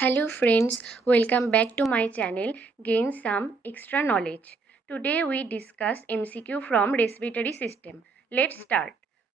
Hello friends, welcome back to my channel Gain Some Extra Knowledge. Today we discuss MCQ from respiratory system. Let's start.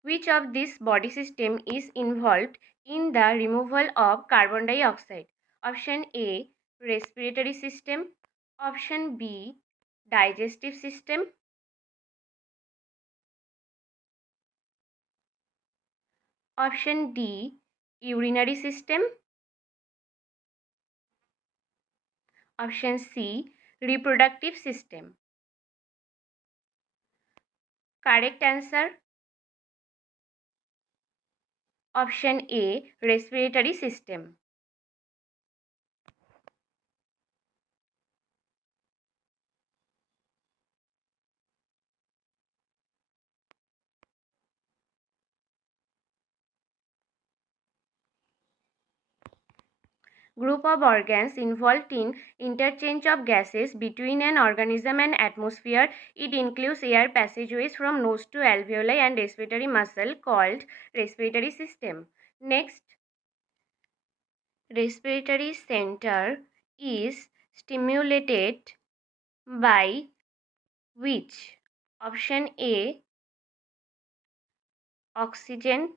Which of this body system is involved in the removal of carbon dioxide? Option A, respiratory system. Option B, digestive system. Option D, urinary system. Option C, reproductive system. Correct answer, option A, respiratory system. Group of organs involved in interchange of gases between an organism and atmosphere. It includes air passageways from nose to alveoli and respiratory muscle called respiratory system. Next, respiratory center is stimulated by which? Option A, oxygen.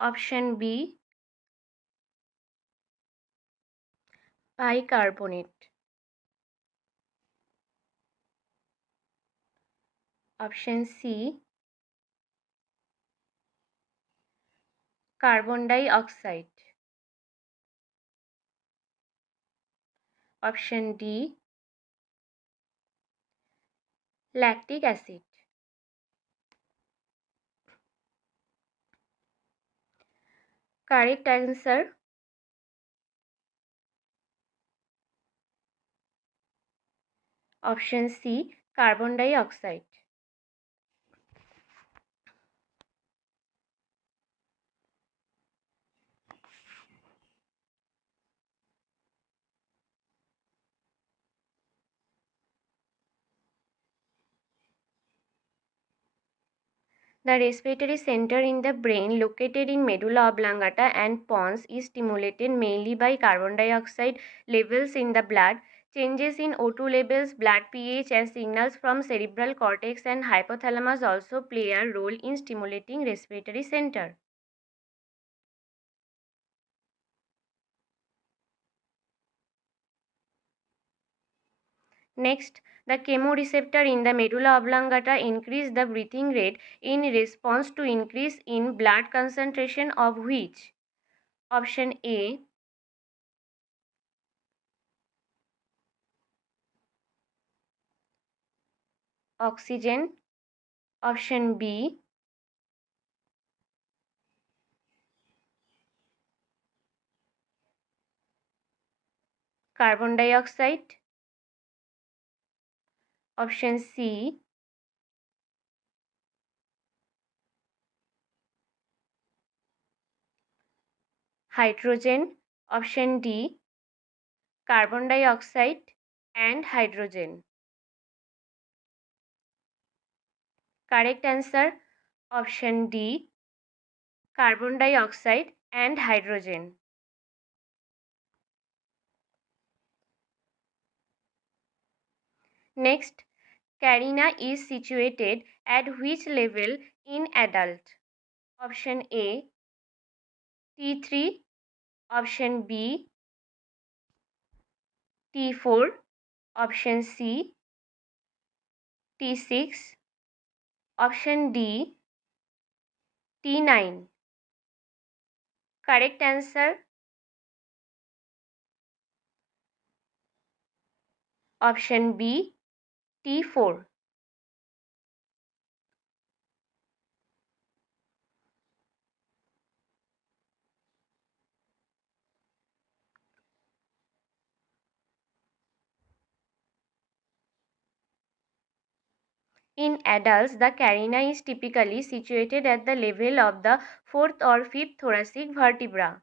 Option B, bicarbonate. Option C, carbon dioxide. Option D, lactic acid. Correct answer, option C, carbon dioxide. The respiratory center in the brain, located in medulla oblongata and pons, is stimulated mainly by carbon dioxide levels in the blood. Changes in O2 levels, blood pH, and signals from cerebral cortex and hypothalamus also play a role in stimulating respiratory center. Next, the chemoreceptor in the medulla oblongata increase the breathing rate in response to increase in blood concentration of which? Option A, oxygen. Option B, carbon dioxide. Option C, hydrogen. Option D, carbon dioxide and hydrogen. Correct answer, option D, carbon dioxide and hydrogen. Next, carina is situated at which level in adult? Option A, T3. Option B, T4. Option C, T6. Option D, T9. Correct answer, option B, T4. In adults, the carina is typically situated at the level of the fourth or fifth thoracic vertebra.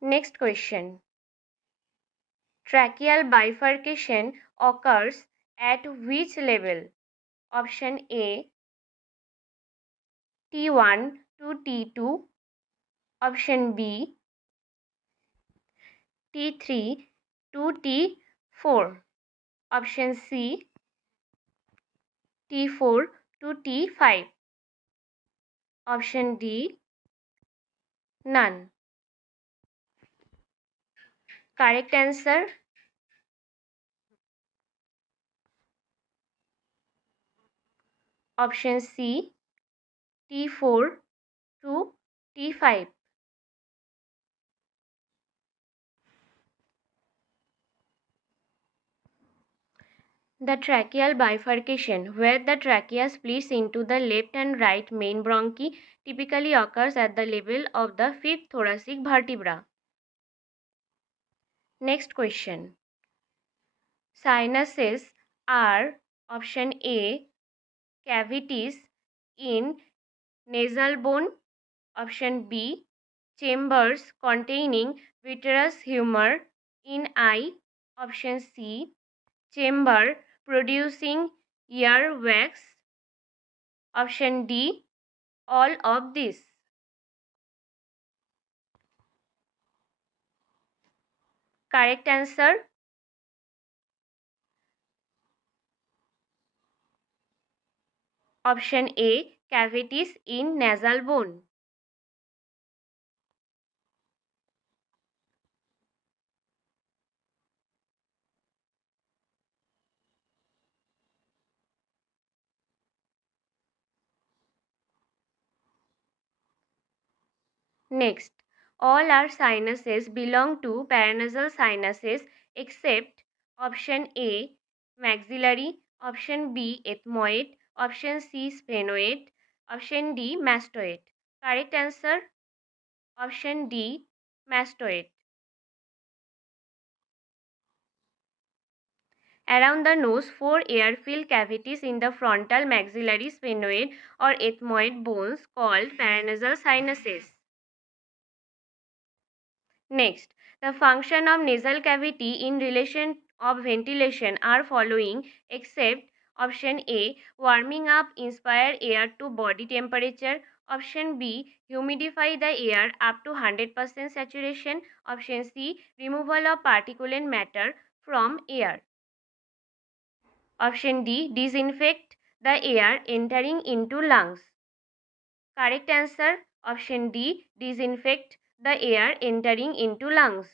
Next question. Tracheal bifurcation occurs at which level? Option A T1 to T2. Option B T3 to T4. Option C T4 to T5. Option D none. Correct answer option C T4 to T5. The tracheal bifurcation, where the trachea splits into the left and right main bronchi, typically occurs at the level of the fifth thoracic vertebra. Next question. Sinuses are option A cavities in nasal bone, option B chambers containing vitreous humor in eye, option C chamber producing earwax, option D all of this. Correct answer option A cavities in nasal bone. Next, all our sinuses belong to paranasal sinuses except option A maxillary, option B ethmoid, option C sphenoid, option D mastoid. Correct answer option D mastoid. Around the nose, 4 air-filled cavities in the frontal maxillary sphenoid or ethmoid bones called paranasal sinuses. Next, the function of nasal cavity in relation of ventilation are following except option A warming up inspire air to body temperature, option B humidify the air up to 100% saturation, option C removal of particulate matter from air, option D disinfect the air entering into lungs. Correct answer option D disinfect the air entering into lungs.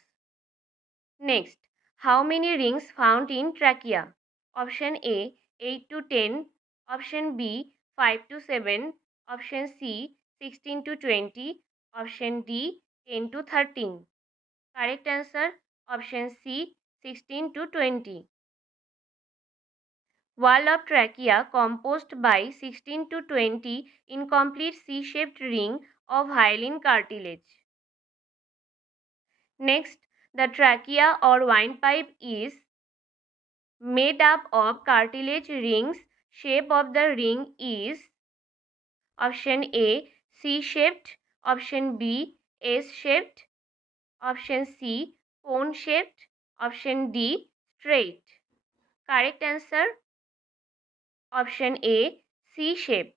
Next, how many rings found in trachea? Option A 8 to 10, option B 5 to 7, option C 16 to 20, option D 10 to 13. Correct answer option C 16 to 20. Wall of trachea composed by 16 to 20 incomplete C-shaped ring of hyaline cartilage. Next, the trachea or windpipe is made up of cartilage rings. Shape of the ring is option A C-shaped, option B S-shaped, option C cone-shaped, option D straight. Correct answer option A C-shaped.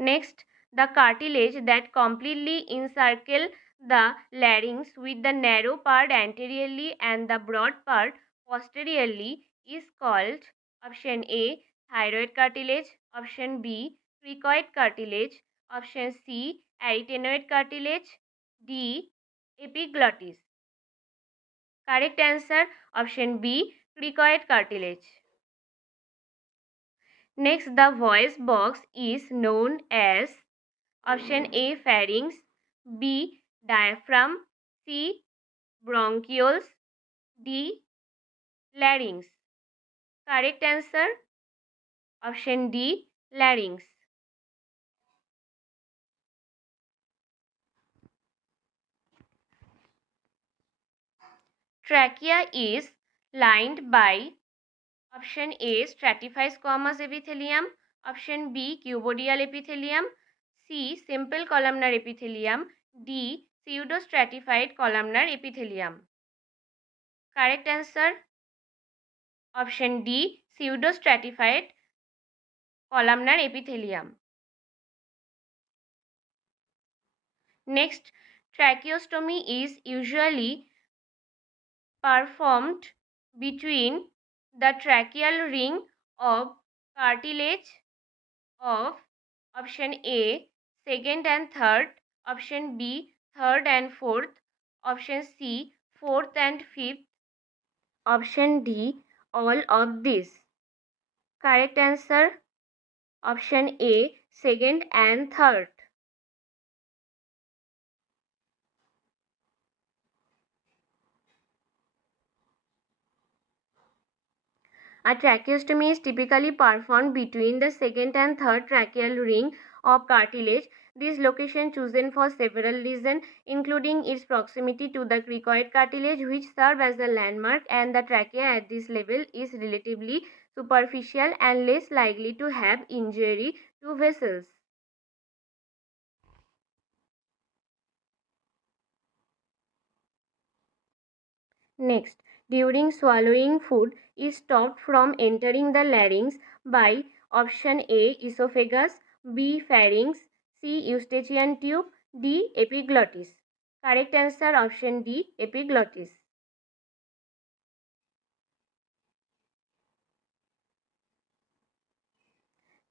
Next, the cartilage that completely encircle the larynx with the narrow part anteriorly and the broad part posteriorly is called option A thyroid cartilage, option B cricoid cartilage, option C arytenoid cartilage, D epiglottis. Correct answer option B cricoid cartilage. Next, the voice box is known as option A pharynx, B diaphragm, C bronchioles, D larynx. Correct answer option D larynx. Trachea is lined by option A stratified squamous epithelium, option B cuboidal epithelium, C simple columnar epithelium, D pseudostratified columnar epithelium. Correct answer option D, pseudostratified columnar epithelium. Next, tracheostomy is usually performed between the tracheal ring of cartilage of option A, second and third, option B, third and fourth, option C, fourth and fifth, option D, all of these. Correct answer option A, second and third. A tracheostomy is typically performed between the second and third tracheal ring of cartilage. This location chosen for several reasons, including its proximity to the cricoid cartilage, which serve as a landmark, and the trachea at this level is relatively superficial and less likely to have injury to vessels. Next, during swallowing, food is stopped from entering the larynx by option A, esophagus, B, pharynx, C, eustachian tube, D, epiglottis. Correct answer option D, epiglottis.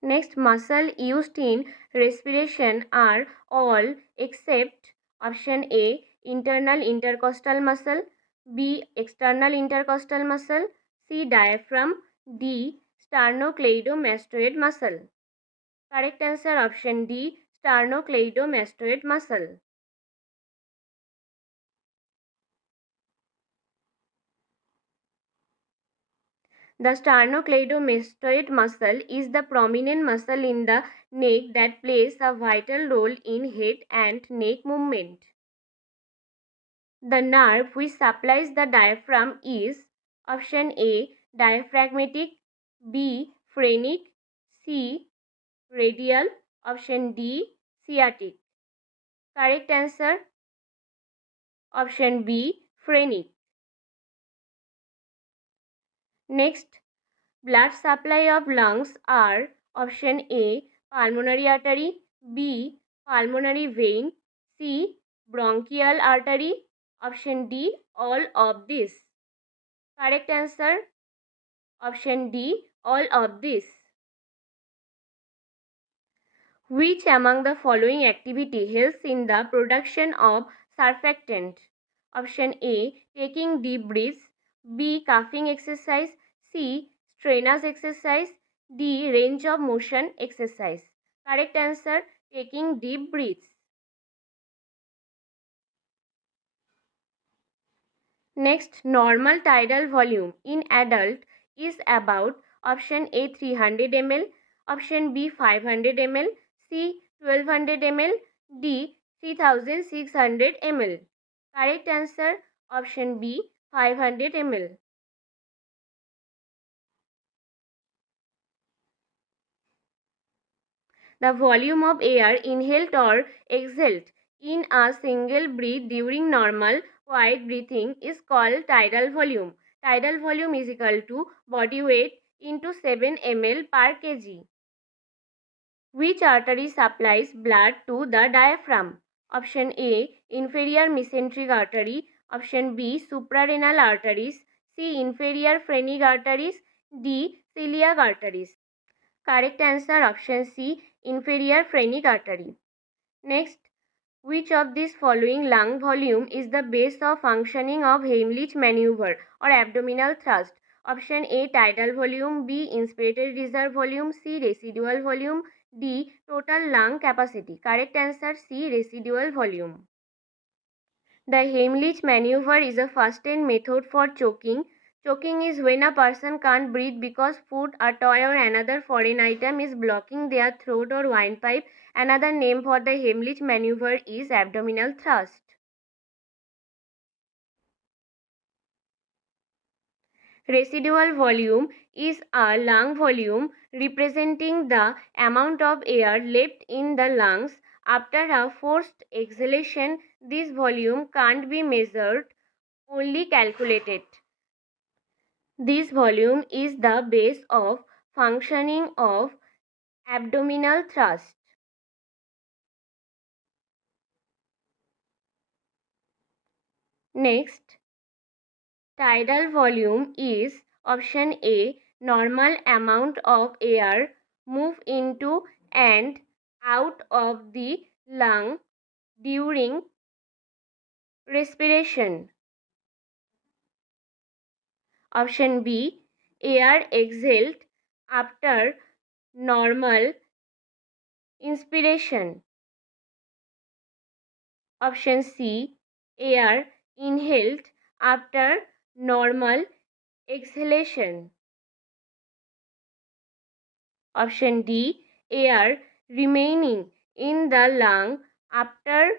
Next, muscle used in respiration are all except option A, internal intercostal muscle, B, external intercostal muscle, C, diaphragm, D, sternocleidomastoid muscle. Correct answer option D, sternocleidomastoid muscle. The sternocleidomastoid muscle is the prominent muscle in the neck that plays a vital role in head and neck movement. The nerve which supplies the diaphragm is option A, diaphragmatic, B, phrenic, C, radial, option D, sciatic. Correct answer option B, phrenic. Next, blood supply of lungs are option A, pulmonary artery, B, pulmonary vein, C, bronchial artery, option D, all of these. Correct answer option D, all of these. Which among the following activity helps in the production of surfactant? Option A, taking deep breaths, B, coughing exercise, C, strenuous exercise, D, range of motion exercise. Correct answer, taking deep breaths. Next, normal tidal volume in adult is about option A, 300 ml, option B, 500 ml, C, 1200 ml, D, 3600 ml. Correct answer option B, 500 ml. The volume of air inhaled or exhaled in a single breath during normal quiet breathing is called tidal volume. Tidal volume is equal to body weight into 7 ml per kg. Which artery supplies blood to the diaphragm? Option A, inferior mesenteric artery, option B, suprarenal arteries, C, inferior phrenic arteries, D, celiac arteries. Correct answer option C, inferior phrenic artery. Next, which of these following lung volume is the base of functioning of Heimlich maneuver or abdominal thrust? Option A, tidal volume, B, inspiratory reserve volume, C, residual volume, D, total lung capacity. Correct answer C, residual volume. The Heimlich maneuver is a first-aid method for choking. Choking is when a person can't breathe because food, a toy or another foreign item is blocking their throat or windpipe. Another name for the Heimlich maneuver is abdominal thrust. Residual volume is a lung volume representing the amount of air left in the lungs after a forced exhalation. This volume can't be measured, only calculated. This volume is the base of functioning of abdominal thrust. Next, tidal volume is option A, normal amount of air move into and out of the lung during respiration. Option B, air exhaled after normal inspiration. Option C, air inhaled after normal exhalation. Option D, air remaining in the lung after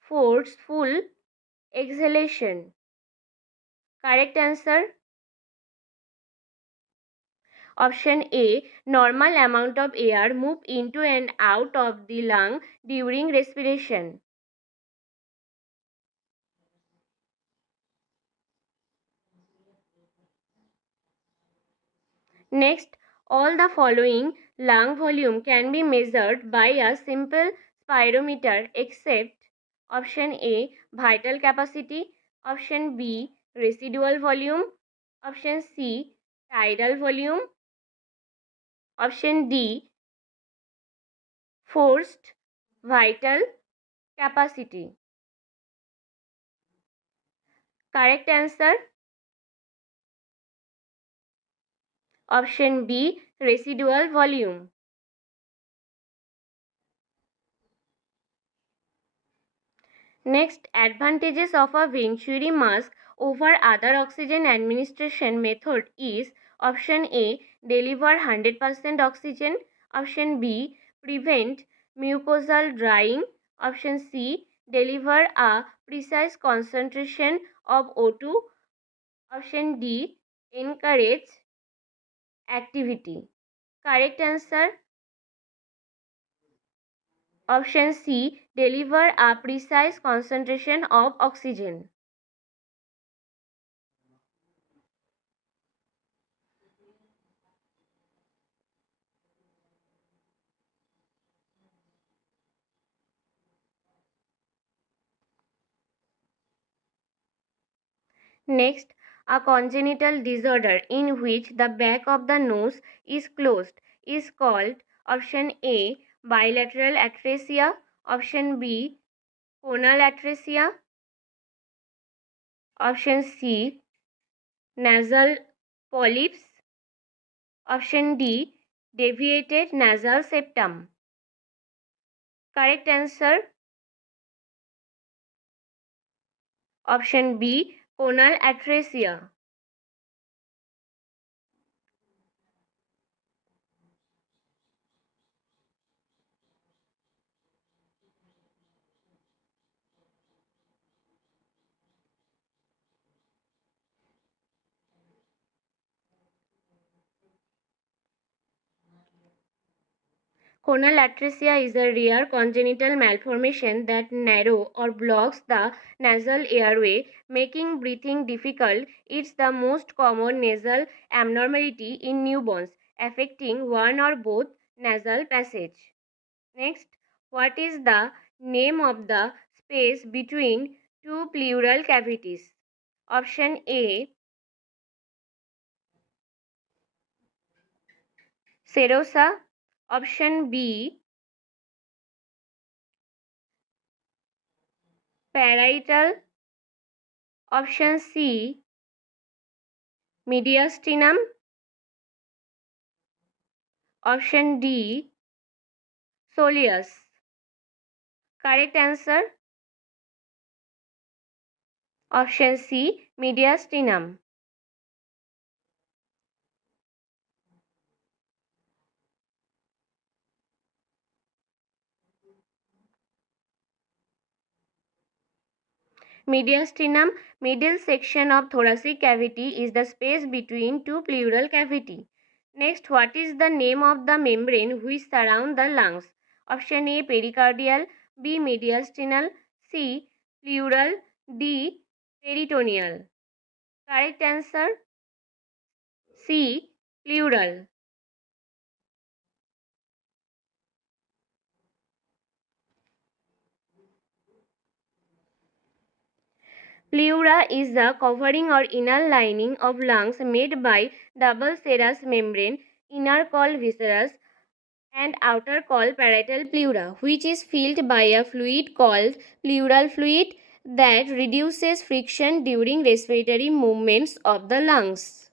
forceful exhalation. Correct answer? Option A, normal amount of air move into and out of the lung during respiration. Next, all the following lung volume can be measured by a simple spirometer except option A, vital capacity, option B, residual volume, option C, tidal volume, option D, forced vital capacity. Correct answer? Option B, residual volume. Next, advantages of a Venturi mask over other oxygen administration method is option A, deliver 100% oxygen, option B, prevent mucosal drying, option C, deliver a precise concentration of O2, option D, encourage activity. Correct answer? Option C, deliver a precise concentration of oxygen. Next, a congenital disorder in which the back of the nose is closed is called option A, bilateral atresia, option B, conal atresia, option C, nasal polyps, option D, deviated nasal septum. Correct answer? Option B, conal atresia. Conal atresia is a rare congenital malformation that narrows or blocks the nasal airway, making breathing difficult. It's the most common nasal abnormality in newborns, affecting one or both nasal passage. Next, what is the name of the space between two pleural cavities? Option A, serosa. Option B, parietal. Option C, mediastinum. Option D, soleus. Correct answer? Option C, mediastinum. Mediastinum, middle section of thoracic cavity, is the space between two pleural cavity. Next, what is the name of the membrane which surround the lungs? Option A, pericardial, B, mediastinal, C, pleural, D, peritoneal. Correct answer? C. Pleural. Pleura is the covering or inner lining of lungs made by double serous membrane, inner called viscerous and outer called parietal pleura, which is filled by a fluid called pleural fluid that reduces friction during respiratory movements of the lungs.